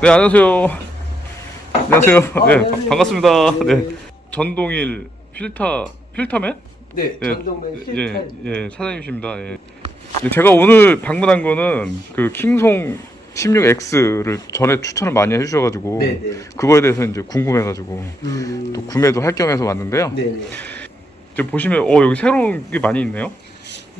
네, 안녕하세요. 안녕하세요. 네, 안녕하세요. 반갑습니다. 네. 네. 전동일 필터맨? 네, 네, 전동맨 필터. 예, 사장님이십니다. 예. 네, 제가 오늘 방문한 거는 그 킹송 16X를 전에 추천을 많이 해주셔가지고 네, 네. 그거에 대해서 이제 궁금해가지고 또 구매도 할 겸해서 왔는데요. 네, 네. 지금 보시면 여기 새로운 게 많이 있네요.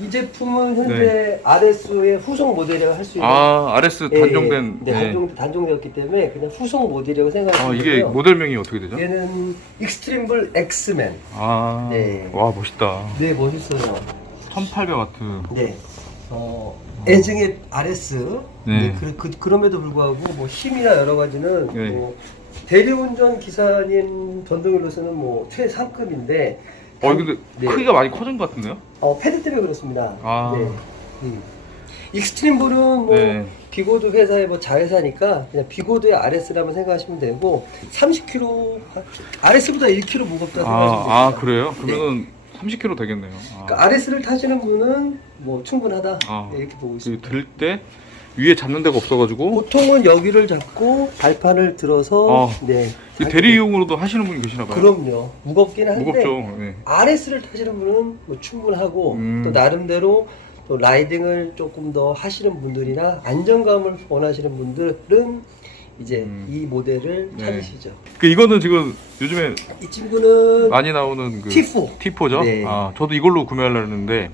이 제품은 현재 RS의 후속 모델이라고 할 수 있는. RS 단종된. 네, 단종되었기 때문에 그냥 후속 모델이라고 생각하시면 이게 되고요. 모델명이 어떻게 되죠? 얘는 익스트림블 X맨. 네. 와, 멋있다. 네, 멋있어요. 1800W. 네. 애증의 RS. 네. 네, 그럼에도 불구하고 뭐 힘이나 여러 가지는 네. 뭐 대리운전 기사님 전동일로서는 뭐 최상급인데. 근데 네. 크기가 많이 커진 것 같은데요? 패드 때문에 그렇습니다. 아. 네. 익스트림블은 뭐 네. 비고드 회사의 뭐 자회사니까 그냥 비고드의 RS라고 생각하시면 되고 30kg RS보다 1kg 무겁다 생각하시면 됩니다. 그래요? 그러면 30kg 되겠네요. 그러니까 RS를 타시는 분은 뭐 충분하다 아. 네, 이렇게 보고 있습니다. 들 때 위에 잡는 데가 없어가지고 보통은 여기를 잡고 발판을 들어서 네. 이 대리용으로도 하시는 분이 계시나 봐요. 그럼요. 무겁긴 한데 무겁죠. 네. RS를 타시는 분은 뭐 충분하고 또 나름대로 또 라이딩을 조금 더 하시는 분들이나 안정감을 원하시는 분들은 이제 이 모델을 네. 찾으시죠. 이거는 지금 요즘에 이 친구는 많이 나오는 그 T4. T4죠? 네. 저도 이걸로 구매하려고 했는데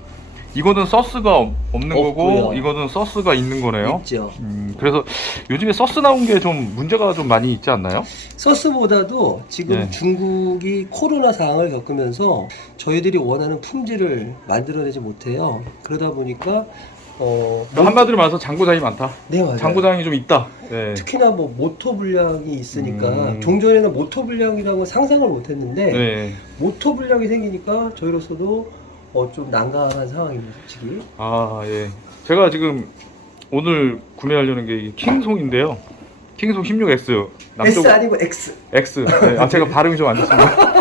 이거는 서스가 없는 거고 없고요. 이거는 서스가 있는 거네요. 있죠. 그래서 요즘에 서스 나온 게 좀 문제가 좀 많이 있지 않나요? 서스보다도 지금 네. 중국이 코로나 상황을 겪으면서 저희들이 원하는 품질을 만들어내지 못해요. 그러다 보니까 한마디로 말해서 장고장이 많다. 네, 맞아요. 장고장이 좀 있다. 네. 특히나 뭐 모터 불량이 있으니까 종전에는 모터 불량이라고 상상을 못했는데 네. 모터 불량이 생기니까 저희로서도 좀 난감한 상황입니다, 솔직히. 예. 제가 지금 오늘 구매하려는 게 킹송인데요. 킹송 16X. S 아니고 X. X. 네. 제가 발음이 좀 안 좋습니다.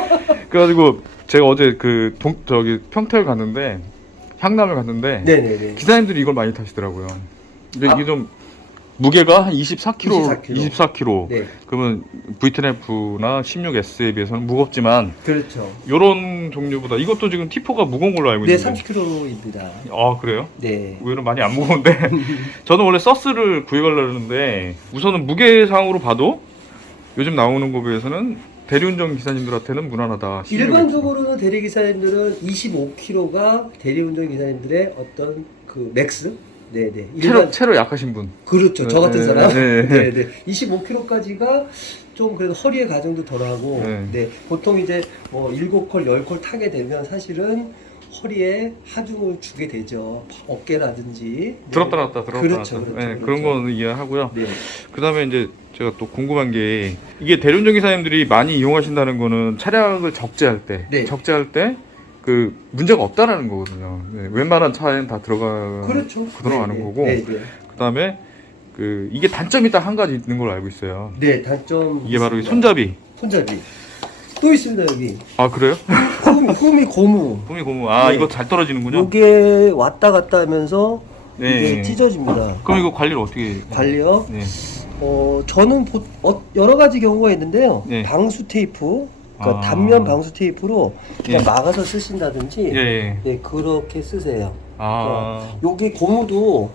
그래가지고 제가 어제 평택을 갔는데 향남을 갔는데 네네네. 기사님들이 이걸 많이 타시더라고요. 근데 이게 좀 무게가 한 24kg. 24kg. 네. 그러면 V10F나 16S에 비해서는 무겁지만 그렇죠. 요런 종류보다 이것도 지금 T4가 무거운 걸로 알고 네, 있는데. 30kg입니다. 그래요? 네. 의외로 많이 안 무거운데 저는 원래 서스를 구해가려고 했는데 우선은 무게상으로 봐도 요즘 나오는 거에 비해서는 대리운전 기사님들한테는 무난하다. 일반적으로는 대리기사님들은 25kg가 대리운전 기사님들의 어떤 그 맥스? 네네. 체력 약하신 분. 그렇죠. 저 같은 네, 사람. 네. 네네. 25kg까지가 좀 그래도 허리의 가정도 덜하고, 네. 네. 보통 이제 뭐 7컬, 10컬 타게 되면 사실은 허리에 하중을 주게 되죠. 어깨라든지. 네. 들었다 놨다 들었다 그렇죠, 놨다. 그렇죠, 네, 그렇죠. 그런 거는 이해하고요. 네. 그 다음에 이제 제가 또 궁금한 게 이게 대리운전 기사님들이 많이 이용하신다는 거는 차량을 적재할 때 네. 그 문제가 없다라는 거거든요. 네, 웬만한 차에는 다 그렇죠. 들어가는 네, 네. 거고. 네, 네. 그다음에 이게 단점이 딱 한 가지 있는 걸로 알고 있어요. 네, 단점. 이게 바로 이 있습니다. 손잡이. 또 있습니다, 여기. 그래요? 흠이 고무. 홈이 고무. 네. 이거 잘 떨어지는군요. 요게 왔다 갔다 하면서 네. 이게 찢어집니다. 그럼 이거 관리를 어떻게? 관리요? 네. 저는 여러 가지 경우가 있는데요. 네. 방수 테이프, 그러니까 아. 단면 방수 테이프로 그냥 예. 막아서 쓰신다든지, 예. 네, 그렇게 쓰세요. 여기 고무도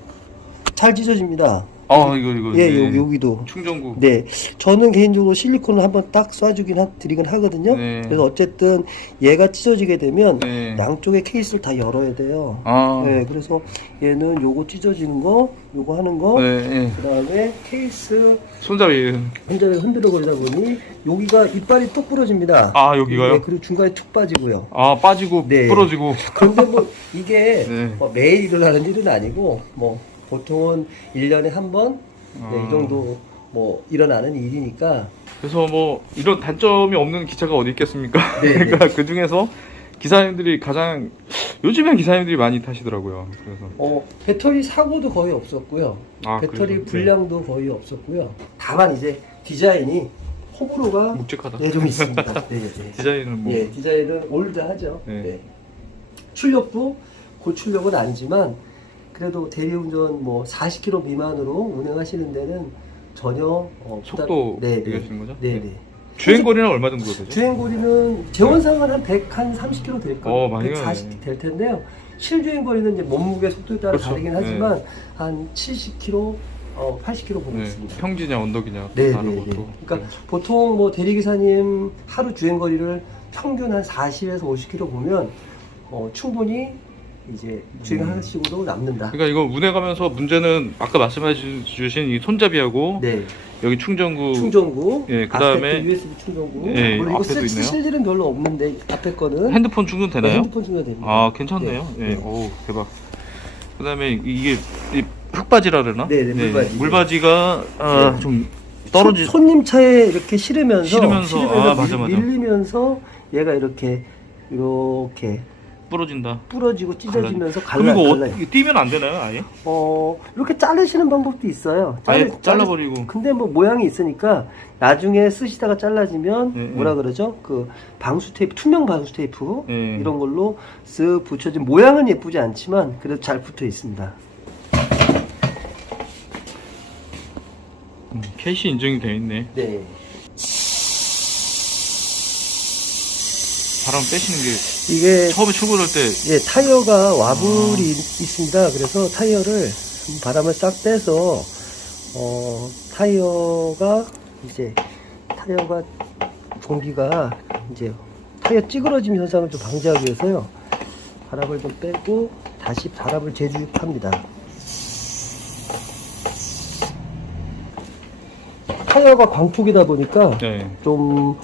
잘 찢어집니다. 이거. 예, 네. 여기도. 충전구. 네, 저는 개인적으로 실리콘을 한번 딱 드리긴 하거든요. 네. 그래서 어쨌든 얘가 찢어지게 되면 네. 양쪽의 케이스를 다 열어야 돼요. 네. 네, 그래서 얘는 요거 찢어지는 거, 요거 하는 거, 네. 그다음에 케이스 손잡이. 혼자 흔들어 버리다 보니 여기가 이빨이 뚝 부러집니다. 여기가요? 네, 그리고 중간에 툭 빠지고요. 빠지고 네. 부러지고. 그런데 뭐 이게 네. 뭐 매일 일어나는 일은 아니고 뭐 보통은 1년에 한 번, 네, 이 정도 뭐 일어나는 일이니까. 그래서 뭐 이런 단점이 없는 기차가 어디 있겠습니까? 네, 그러니까 그 중에서 기사님들이 요즘엔 기사님들이 많이 타시더라고요. 그래서 배터리 사고도 거의 없었고요. 배터리 그래서, 불량도 거의 없었고요. 다만 이제 디자인이 호불호가 묵직하다. 네, 좀 있습니다. 네, 네. 디자인은 뭐. 예, 디자인은 올드하죠. 네. 네. 출력도 고출력은 아니지만 그래도 대리운전 뭐 40km 미만으로 운행하시는 데는 전혀 속도 네, 얘기하시는 거죠? 네, 네. 네. 주행거리는 얼마 정도 되죠? 주행거리는 재원상은 한 130km 될 거예요. 많이 140 될 텐데요. 실주행거리는 이제 몸무게 속도에 따라 그렇죠. 다르긴 하지만 한 70km, 80km 보고 네. 있습니다. 평지냐 언덕이냐 네, 다르고 네, 네. 또. 그러니까 보통 뭐 대리기사님 하루 주행거리를 평균 한 40에서 50km 보면 충분히 이제 주행하시고도 남는다. 그러니까 이거 운행 가면서 문제는 아까 말씀해 주신 이 손잡이하고 네. 여기 충전구 충전구, 예, 그다음에 앞에 USB 충전구. 예, 원래 이거 앞에도 있네요. 쓸 일은 별로 없는데 앞에 거는 핸드폰 충전 되나요? 핸드폰 충전됩니다. 아 괜찮네요. 네. 예, 네. 오 대박. 그다음에 이게 이 흙바지라 그러나? 네, 네, 물바지. 물바지가 네. 좀 떨어지. 손님 차에 이렇게 실으면서 맞아. 밀리면서 얘가 이렇게 부러진다. 부러지고 찢어지면서 그럼 갈라요. 이거 띄면 안 되나요, 아예? 이렇게 자르시는 방법도 있어요. 아예 잘라버리고. 근데 뭐 모양이 있으니까 나중에 쓰시다가 잘라지면 네, 뭐라 그러죠? 그 방수 테이프, 투명 방수 테이프 네. 이런 걸로 쓱 붙여진 모양은 예쁘지 않지만 그래도 잘 붙어 있습니다. 캐시 인증이 되어 있네. 네. 바람 빼시는 게 이게 처음에 출근할 때 예, 타이어가 와불이 있습니다. 그래서 타이어를 바람을 싹 빼서 타이어가 공기가 이제 타이어 찌그러짐 현상을 좀 방지하기 위해서요. 바람을 좀 빼고 다시 바람을 재주입합니다. 타이어가 광폭이다 보니까 네. 좀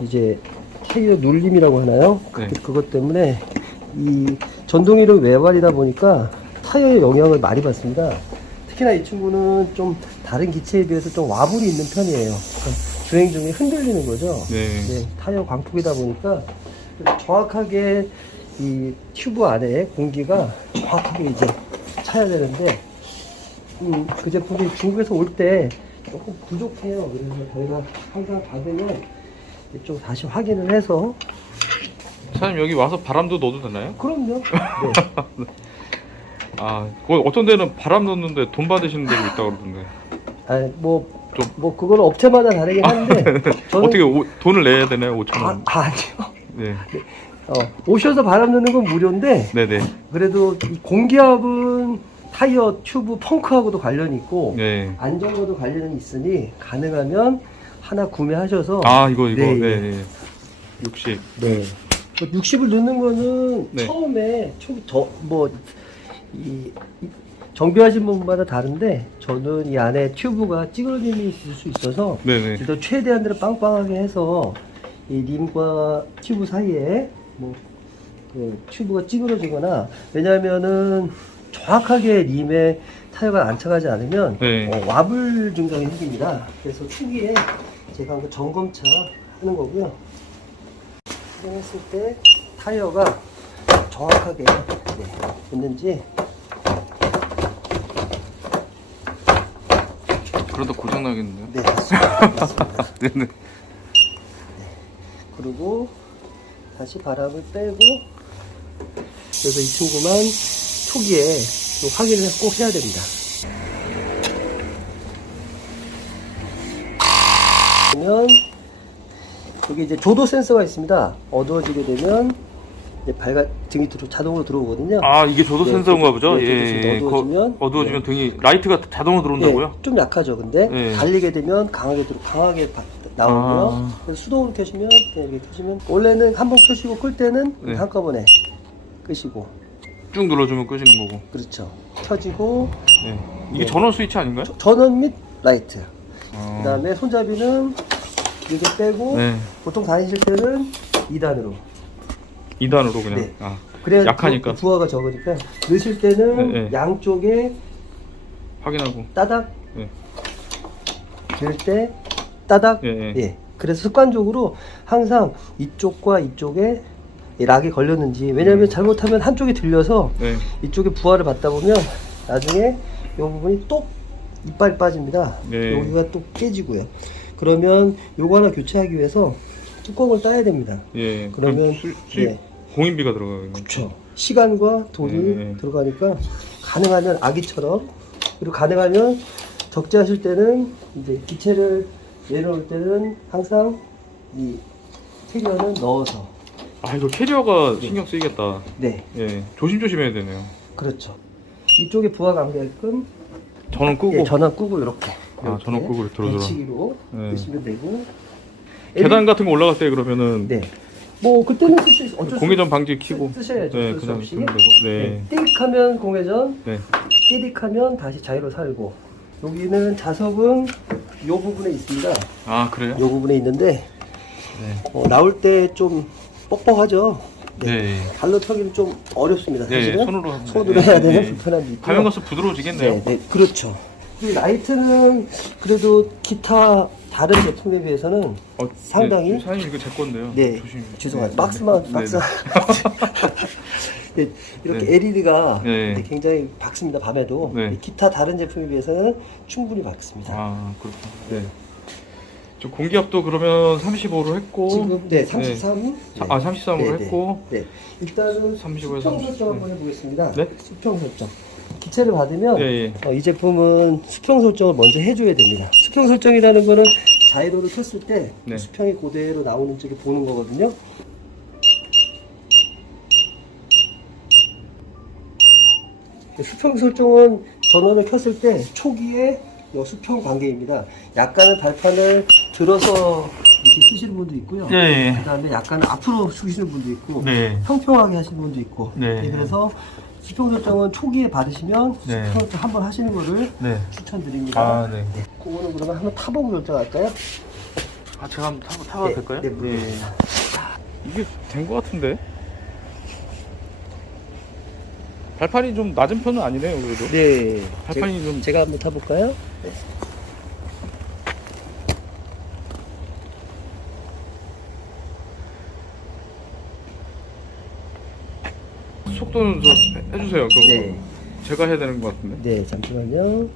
이제 타이어 눌림이라고 하나요? 네. 그것 때문에 이 전동이력 외발이다 보니까 타이어에 영향을 많이 받습니다. 특히나 이 친구는 좀 다른 기체에 비해서 좀 와불이 있는 편이에요. 그러니까 주행 중에 흔들리는 거죠. 네. 네, 타이어 광폭이다 보니까 정확하게 이 튜브 안에 공기가 정확하게 이제 차야 되는데 그 제품이 중국에서 올 때 조금 부족해요. 그래서 저희가 항상 받으면 이쪽 다시 확인을 해서. 사장님 여기 와서 바람도 넣어도 되나요? 그럼요. 네. 거기 어떤 데는 바람 넣는데 돈 받으시는 데도 있다고 그러던데. 뭐 그건 업체마다 다르긴 한데 저는 어떻게 돈을 내야 되나요? 5,000원. 아니요. 네. 오셔서 바람 넣는 건 무료인데 네네. 그래도 이 공기압은 타이어 튜브 펑크하고도 관련이 있고 네. 안전과도 관련이 있으니 가능하면 하나 구매하셔서 이거 네. 네. 60. 네. 60을 넣는 거는 네. 처음에 정비하신 분마다 다른데 저는 이 안에 튜브가 찌그러짐이 있을 수 있어서 네네. 그래서 최대한대로 빵빵하게 해서 이 림과 튜브 사이에 튜브가 찌그러지거나 왜냐하면은 정확하게 림에 타이어가 안착하지 않으면 네. 와불 증상이 생깁니다. 그래서 초기에 제가 한번 점검차 하는 거고요. 했을 때 타이어가 정확하게 됐는지. 그러다 고장 나겠는데요? 네, 맞습니다. 네네. 그리고 다시 바람을 빼고 그래서 이 친구만 초기에 좀 확인을 꼭 해야 됩니다. 그러면 여기 이제 조도 센서가 있습니다. 어두워지게 되면 이제 등이 자동으로 들어오거든요. 이게 조도 센서인가 보죠? 네, 어두워지면 등이 라이트가 자동으로 들어온다고요? 좀 약하죠. 근데 달리게 되면 강하게 나오고요. 그래서 수동으로 켜시면 이렇게 켜시면 원래는 한번 켜시고 끌 때는 한꺼번에 끄시고 쭉 눌러주면 끄시는 거고. 그렇죠. 켜지고 이게 전원 스위치 아닌가요? 전원 및 라이트. 그 다음에 손잡이는 이렇게 빼고 보통 다니실 때는 2단으로 2단으로 그냥. 네. 그래야 약하니까 부하가 적으니까 넣으실 때는 양쪽에 확인하고 따닥 넣을 때 따닥 그래서 습관적으로 항상 이쪽과 이쪽에 락이 걸렸는지 왜냐하면 잘못하면 한쪽이 들려서 이쪽에 부하를 받다 보면 나중에 이 부분이 또 이빨이 빠집니다. 여기가 또 깨지고요. 그러면 요거 하나 교체하기 위해서 뚜껑을 따야 됩니다. 그러면 공인비가 들어가요. 그렇죠. 시간과 돈이 들어가니까 가능하면 아기처럼 그리고 가능하면 적재하실 때는 이제 기체를 내려올 때는 항상 이 캐리어는 넣어서. 아 이거 캐리어가 신경 쓰이겠다. 네. 예, 조심조심해야 되네요. 그렇죠. 이쪽에 부하 가게끔 전원 끄고. 예, 전원 끄고 이렇게. 아, 전원 끄고 들어들어. 배치기로 네. 쓰시면 되고. 계단 같은 거 올라갈 때 그러면은 네. 뭐 그때는 쓸 수 있어. 어쩔 수 공회전 방지 켜고. 쓰셔야죠. 네, 어쩔 수 그냥 없이. 쓰면 되고. 네. 띠릭하면 공회전, 네. 띠릭하면 다시 자유로 살고. 여기는 자석은 요 부분에 있습니다. 아 그래요? 요 부분에 있는데 네. 나올 때 좀 뻑뻑하죠. 네. 발로 펴기는 좀 어렵습니다. 네, 사실은 손으로 해야 되는 네. 불편함이 있고. 가면 갈수록 부드러워지겠네요. 네, 네, 그렇죠. 이 라이트는 그래도 기타 다른 제품에 비해서는 상당히 네, 사장님 이거 제 건데요. 네, 조심. 죄송합니다. 네, 박스만 네, 박스. 네, 이렇게 네. LED가 네. 굉장히 밝습니다. 밤에도 네. 기타 다른 제품에 비해서는 충분히 밝습니다. 아 그렇구나. 네. 저 공기압도 그러면 35로 했고 지금 네 33. 네. 아 33으로 네, 네. 했고 네, 일단은 35에서 수평 설정 한번 해보겠습니다. 네? 수평 설정. 기체를 받으면 예, 예. 이 제품은 수평 설정을 먼저 해줘야 됩니다. 수평 설정이라는 거는 자이로를 켰을 때 네. 수평이 그대로 나오는 쪽에 보는 거거든요. 수평 설정은 전원을 켰을 때 초기에 수평 관계입니다. 약간은 발판을 들어서 이렇게 쓰시는 분도 있고요. 네. 그 다음에 약간 앞으로 숙이시는 분도 있고, 네. 평평하게 하시는 분도 있고. 네. 그래서 수평 설정은 초기에 받으시면 네. 수평 설정 한번 하시는 거를 네. 추천드립니다. 아 네. 그거는 그러면 한번 타보고 결정할까요? 아 제가 한번 타봐도 네, 될까요? 네, 물론입니다. 이게 된 것 같은데. 발판이 좀 낮은 편은 아니네요 그래도. 네. 발판이 좀 제가 한번 타볼까요? 네. 속도는 좀 해주세요. 그거 네. 제가 해야 되는 것 같은데. 네, 잠시만요.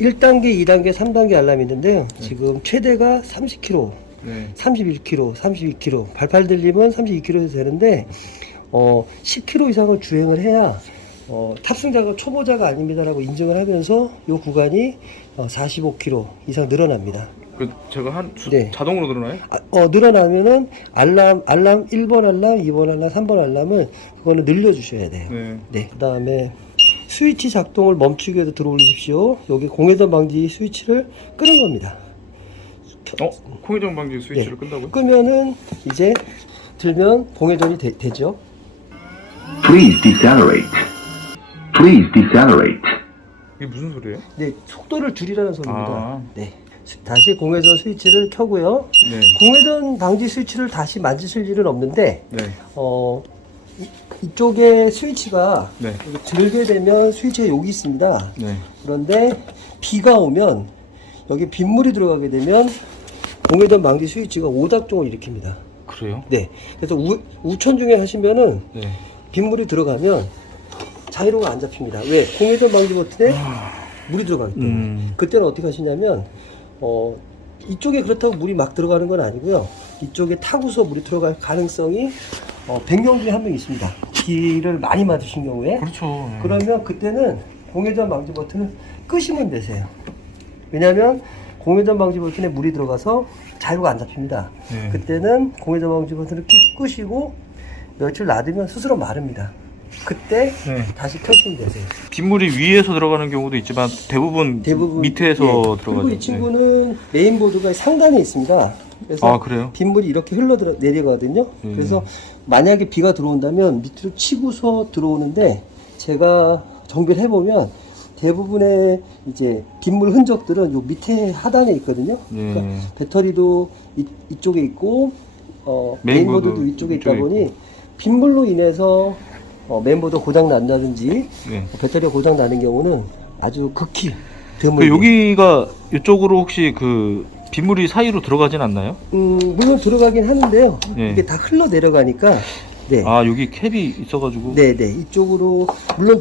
1단계, 2단계, 3단계 알람이 있는데요. 지금 최대가 30km, 네. 31km, 32km, 발판 들리면 32km에서 되는데 10km 이상을 주행을 해야 탑승자가 초보자가 아닙니다라고 인증을 하면서 이 구간이 45km 이상 늘어납니다. 그 제가 네. 자동으로 늘어나요? 늘어나면은 알람 1번 알람, 2번 알람, 3번 알람을 그거는 늘려주셔야 돼요. 네. 네. 그 다음에 스위치 작동을 멈추기 위해서 들어올리십시오. 여기 공회전 방지 스위치를 끄는 겁니다. 공회전 방지 스위치를 네. 끈다고요? 끄면은 이제 들면 공회전이 되죠. Please decelerate. Please decelerate. 이게 무슨 소리예요? 네, 속도를 줄이라는 소리입니다. 아. 네. 다시 공회전 스위치를 켜고요. 네. 공회전 방지 스위치를 다시 만지실 일은 없는데 네. 이쪽에 스위치가 네. 들게 되면 스위치가 여기 있습니다. 네. 그런데 비가 오면 여기 빗물이 들어가게 되면 공회전 방지 스위치가 오작동을 일으킵니다. 그래요? 네. 그래서 우천 중에 하시면은 네. 빗물이 들어가면 자이로가 안 잡힙니다. 왜? 공회전 방지 버튼에 물이 들어가기 때문에. 그때는 어떻게 하시냐면 이쪽에 그렇다고 물이 막 들어가는 건 아니고요. 이쪽에 타고서 물이 들어갈 가능성이 100명 중에 1명 있습니다. 비를 많이 맞으신 경우에. 그렇죠. 네. 그러면 그때는 공회전 방지 버튼을 끄시면 되세요. 왜냐하면 공회전 방지 버튼에 물이 들어가서 자유가 안 잡힙니다. 네. 그때는 공회전 방지 버튼을 끄시고 며칠 놔두면 스스로 마릅니다. 그때 네. 다시 켜시면 되세요. 빗물이 위에서 들어가는 경우도 있지만 대부분 밑에서 예. 들어가죠. 그리고 이 친구는 메인보드가 상단에 있습니다. 그래서 아, 그래요? 빗물이 이렇게 내려가거든요. 그래서 만약에 비가 들어온다면 밑으로 치고서 들어오는데 제가 정비를 해보면 대부분의 이제 빗물 흔적들은 요 밑에 하단에 있거든요. 그러니까 배터리도 이쪽에 있고 메인보드도 이쪽에 있다 보니 빗물로 인해서 메인보드 고장 난다든지 배터리가 고장 나는 경우는 아주 극히 드물게. 여기가 이쪽으로 혹시 그 빗물이 사이로 들어가진 않나요? 물론 들어가긴 하는데요. 예. 이게 다 흘러 내려가니까. 네. 아 여기 캡이 있어가지고. 네네. 이쪽으로 물론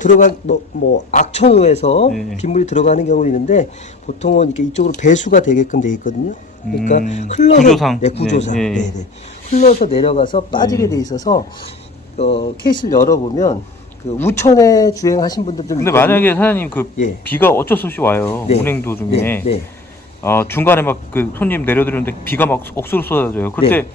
뭐 악천후에서 네. 빗물이 들어가는 경우는 있는데 보통은 이렇게 이쪽으로 배수가 되게끔 돼 있거든요. 그러니까 흘러서 구조상. 네, 구조상. 네, 네. 네네. 흘러서 내려가서 빠지게 돼 있어서 케이스를 열어보면 그 우천에 주행하신 분들도 근데 만약에 사장님 그 예. 비가 어쩔 수 없이 와요. 네. 운행 도중에. 네, 네. 중간에 막 그 손님 내려드리는데 비가 막 억수로 쏟아져요. 그때 네.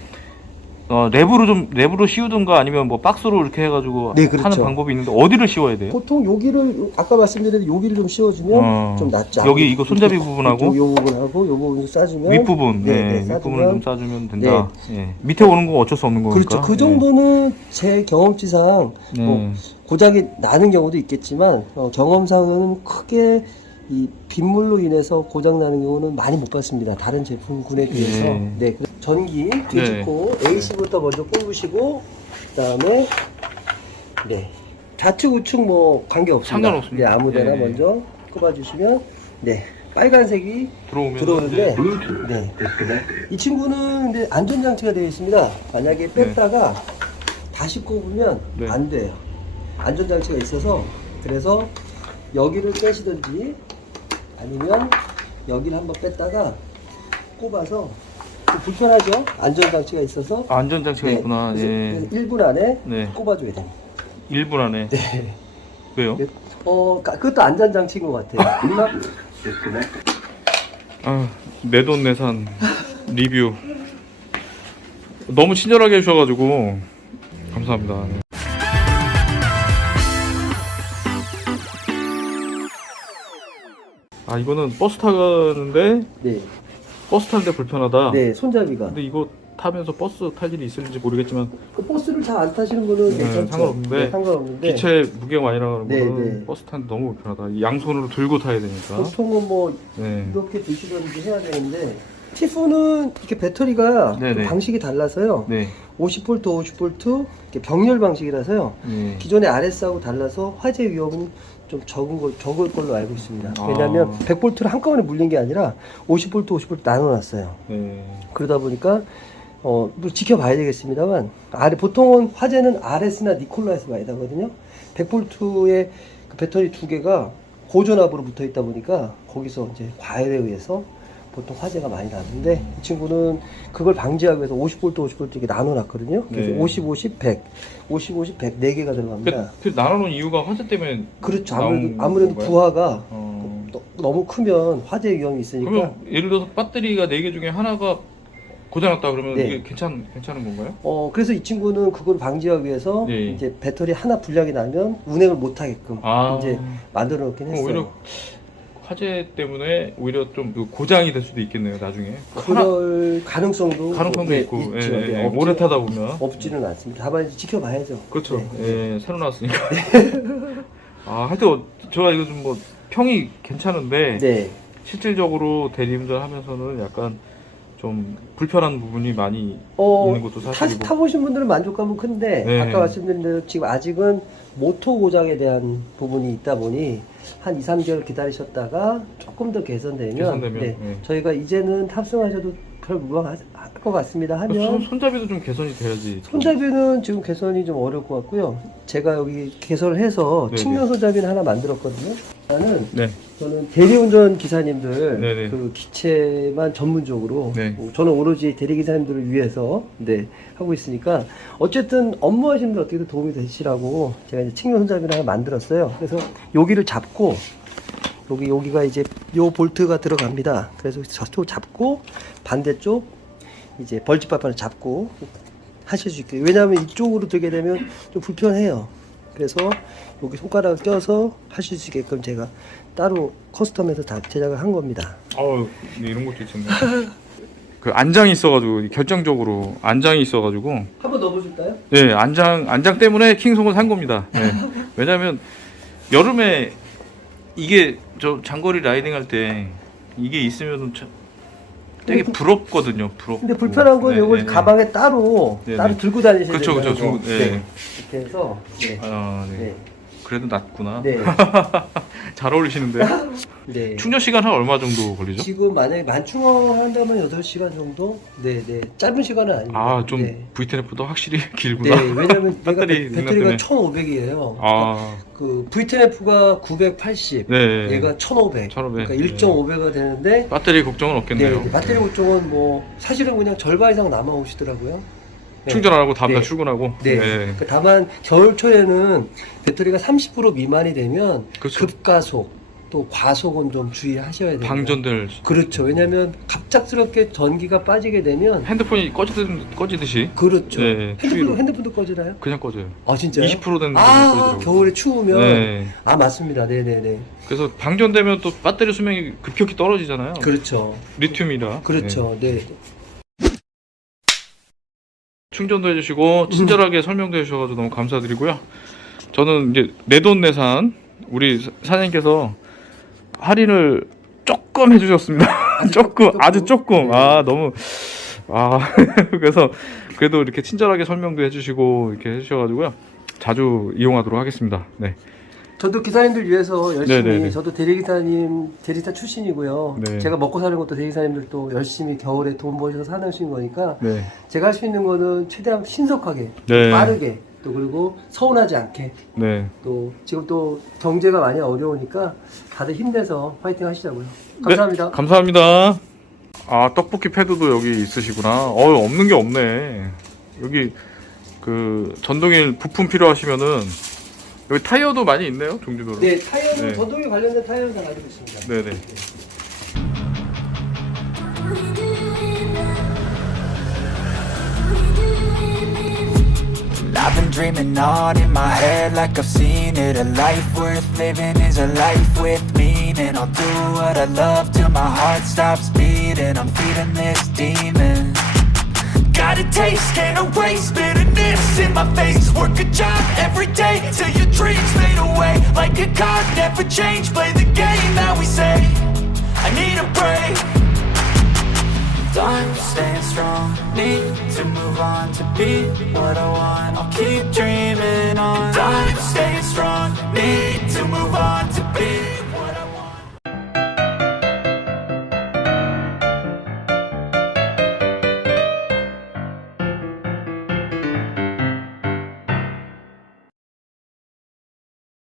랩으로 씌우든가 아니면 뭐 박스로 이렇게 해가지고 네, 그렇죠. 하는 방법이 있는데 어디를 씌워야 돼요? 보통 여기를 아까 말씀드린 여기를 좀 씌워주면 좀 낫죠. 여기 이거 손잡이 부분하고 요 부분하고 요 부분 싸주면 윗부분, 네, 윗부분을 좀 싸주면 네. 된다. 예. 밑에 오는 거 어쩔 수 없는 거니까. 그렇죠. 그 정도는 제 경험치상 네. 뭐 고장이 나는 경우도 있겠지만 경험상은 크게 이 빗물로 인해서 고장 나는 경우는 많이 못 봤습니다. 다른 제품군에 비해서. 네. 네. 전기 뒤집고 AC부터 먼저 꼽으시고 그다음에 네. 좌측 우측 뭐 관계 없습니다. 상관없습니다. 네, 아무데나 네. 먼저 꼽아 주시면 네. 빨간색이 들어오는데 네. 이 친구는 근데 안전장치가 되어 있습니다. 만약에 뺐다가 다시 꼽으면 네. 안 돼요. 안전장치가 있어서 그래서 여기를 빼시든지 아니면 여기를 한번 뺐다가 꼽아서 좀 불편하죠? 안전장치가 있어서 안전장치가 있구나. 그래서 예. 1분 안에 네. 꼽아줘야 됩니다. 1분 안에. 네. 왜요? 그것도 안전장치인 것 같아요. 임마? 내돈내산 리뷰 너무 친절하게 해주셔가지고 감사합니다. 이거는 버스 타가는데 네. 버스 타는데 불편하다. 네, 손잡이가. 근데 이거 타면서 버스 탈 일이 있을지 모르겠지만 그 버스를 잘 안 타시는 분은 괜찮죠. 상관없는데, 네, 상관없는데. 기체 무게가 많이 나가는 네, 거는 네. 버스 타는데 너무 불편하다. 이 양손으로 들고 타야 되니까. 보통은 뭐 네. 이렇게 드시든지 해야 되는데 티프는 이렇게 배터리가 네네. 좀 방식이 달라서요. 네. 50V, 50V 이렇게 병렬 방식이라서요. 네. 기존의 RS하고 달라서 화재 위험은 좀 적을 걸로 알고 있습니다. 아. 왜냐하면 100V를 한꺼번에 물린 게 아니라 50V, 50V 나눠놨어요. 네. 그러다 보니까 뭐 지켜봐야 되겠습니다만 보통은 화재는 RS나 니콜라에서 많이 나거든요. 100V의 그 배터리 두 개가 고전압으로 붙어 있다 보니까 거기서 이제 과열에 의해서 보통 화재가 많이 나는데 이 친구는 그걸 방지하기 위해서 50V, 50V 이렇게 나눠놨거든요. 그래서 네. 50, 50, 100, 50, 50, 100 4개가 들어갑니다. 그 나눠놓은 이유가 화재 때문에 그렇죠. 나온 아무래도 건가요? 부하가 어. 너무 크면 화재 위험이 있으니까. 그러면 예를 들어서 배터리가 4개 중에 하나가 고장났다 그러면 네. 이게 괜찮은 건가요? 그래서 이 친구는 그걸 방지하기 위해서 네. 이제 배터리 하나 불량이 나면 운행을 못 하게끔 이제 만들어 놓긴 했어요. 오히려 화재 때문에 오히려 좀 고장이 될 수도 있겠네요, 나중에. 그럴 가능성도 있고, 있죠. 예, 오래 타다 보면. 없지는 않습니다. 다만 이제 지켜봐야죠. 그렇죠. 네. 예, 새로 나왔으니까. 하여튼 제가 이거 좀 뭐 평이 괜찮은데 네. 실질적으로 대리운전 하면서는 약간 좀 불편한 부분이 많이 있는 것도 사실이고. 타보신 분들은 만족감은 큰데 네. 아까 말씀드린 대로 지금 아직은 모터 고장에 대한 부분이 있다 보니 한 2, 3개월 기다리셨다가 조금 더 개선되면 네. 네. 저희가 이제는 탑승하셔도 별 무방할 것 같습니다 하면 손잡이도 좀 개선이 돼야지. 손잡이는 지금 개선이 좀 어려울 것 같고요. 제가 여기 개선을 해서 네네. 측면 손잡이는 하나 만들었거든요. 네. 저는 대리운전 기사님들 네네. 그 기체만 전문적으로 네. 저는 오로지 대리기사님들을 위해서 하고 있으니까 어쨌든 업무하시는 분 어떻게든 도움이 되시라고 제가 이제 측면 손잡이를 하나 만들었어요. 그래서 여기를 잡고 여기가 이제 요 볼트가 들어갑니다. 그래서 저쪽 잡고 반대쪽 이제 벌집바판을 잡고 하실 수 있게. 왜냐하면 이쪽으로 들게 되면 좀 불편해요. 그래서 여기 손가락을 껴서 하실 수 있게끔 제가 따로 커스텀해서 다 제작을 한 겁니다. 이런 것도 있었네. 그 안장이 있어가지고 결정적으로 안장이 있어가지고. 한번 넣어보실까요? 네, 안장 때문에 킹송을 산 겁니다. 네. 왜냐면 여름에 이게 저 장거리 라이딩 할 때 이게 있으면 되게 부럽거든요. 부럽고. 근데 불편한 건 요걸 가방에 따로 들고 다니셔야 그렇죠, 되잖아요. 그렇죠. 네. 이렇게 해서 네. 네. 그래도 낫구나. 네. 잘 어울리시는데. 네. 충전 시간 한 얼마 정도 걸리죠? 지금 만약에 만충항 한다면 8시간 정도? 네. 짧은 시간은 아닙니다. 좀 네. V10F도 확실히 네, 길구나. 왜냐면 배터리가 배터리가 1500이에요. 아. 그 V10F가 980, 네. 얘가 1500. 1500. 그러니까 1.5배가 되는데 배터리 걱정은 네, 없겠네요. 배터리 고정은 뭐 사실은 그냥 절반 이상 남아 오시더라고요. 충전 안 하고 다음날 네. 출근하고. 네. 그 다만 겨울철에는 배터리가 30% 미만이 되면 그렇죠. 급가속 또 과속은 좀 주의하셔야 됩니다. 방전될. 그렇죠. 왜냐하면 갑작스럽게 전기가 빠지게 되면 핸드폰이 꺼지듯이. 그렇죠. 네, 추위로. 핸드폰도 꺼지나요? 그냥 꺼져요. 아 진짜요? 20% 되는 아 꺼지더라고요. 겨울에 추우면 네. 아 맞습니다. 네네네. 그래서 방전되면 또 배터리 수명이 급격히 떨어지잖아요. 그렇죠. 리튬이라. 그렇죠. 네. 충전도 해주시고 친절하게 설명도 해주셔서 너무 감사드리고요. 저는 이제 내돈내산 우리 사장님께서 할인을 조금 해주셨습니다. 아주 조금. 네. 아 너무 그래서 그래도 이렇게 친절하게 설명도 해주시고 이렇게 해주셔가지고요. 자주 이용하도록 하겠습니다. 네. 저도 기사님들 위해서 열심히 네네네. 저도 대리기사 출신이고요. 네. 제가 먹고 사는 것도 대리기사님들도 열심히 겨울에 돈 버셔서 사는 거니까 네. 제가 할 수 있는 거는 최대한 신속하게 네. 빠르게 또 그리고 서운하지 않게 네. 또 지금 또 경제가 많이 어려우니까 다들 힘내서 파이팅 하시자고요. 감사합니다. 네, 감사합니다. 아 떡볶이 패드도 여기 있으시구나. 없는 게 없네. 여기 그 전동일 부품 필요하시면은 여기 타이어도 많이 있네요, 종류별로. 네, 타이어는 네. 전동에 관련된 타이어는 다 가지고 있습니다. 네네. I've been dreaming on in my head like I've seen it. A life worth living is a life with meaning. I'll do what I love till my heart stops beating. I'm feeding this demon. Got a taste, can't erase bitterness in my face. Work a job every day till your dreams fade away. Like a card, never change. Play the game that we say. I need a break. I'm staying strong, need to move on to be what I want. I'll keep dreaming.